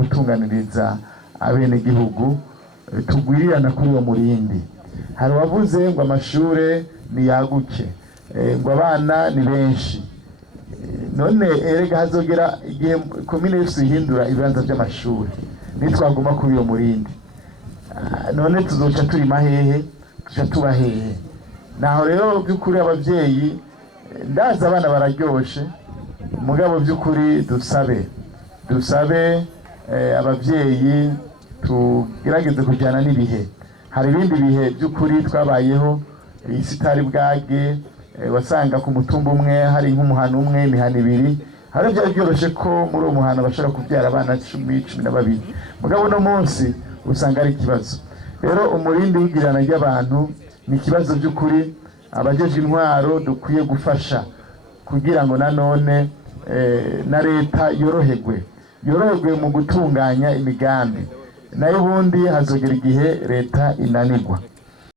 gutunganiriza abene gihugu tugwirirana kuri uwo murindi. Hari wavuze ngo amashure ni yaguke, ngo abana ni benshi. None erega hazogera igihe komine yose ihindura ibibanza by'amashuri nitwaguma kuri uwo murindi, none tuzoca turi mahehe, tuca tuba hehe? Naho rero by'ukuri abavyeyi ndaza abana bararyoshe, mugabo by'ukuri dusabe abavyeyi tugerageze kujyana n'ibihe. Hari ibindi bihe by'ukuri twabayeho isi itari bwage, wasanga ku mutumba umwe hari nk'umuhana umwe, imihana ibiri. Hari byari byoroshe ko muri uwo muhana bashobora kubyara abana 10-12, mugabo no munsi usanga ari ikibazo. Rero umurindi w'igirana ry'abantu ni ikibazo by'ukuri abajeje intwaro dukwiye gufasha kugira ngo nanone na leta yoroherwe mu gutunganya imigambi, nayo ubundi hazogera igihe leta inanirwa.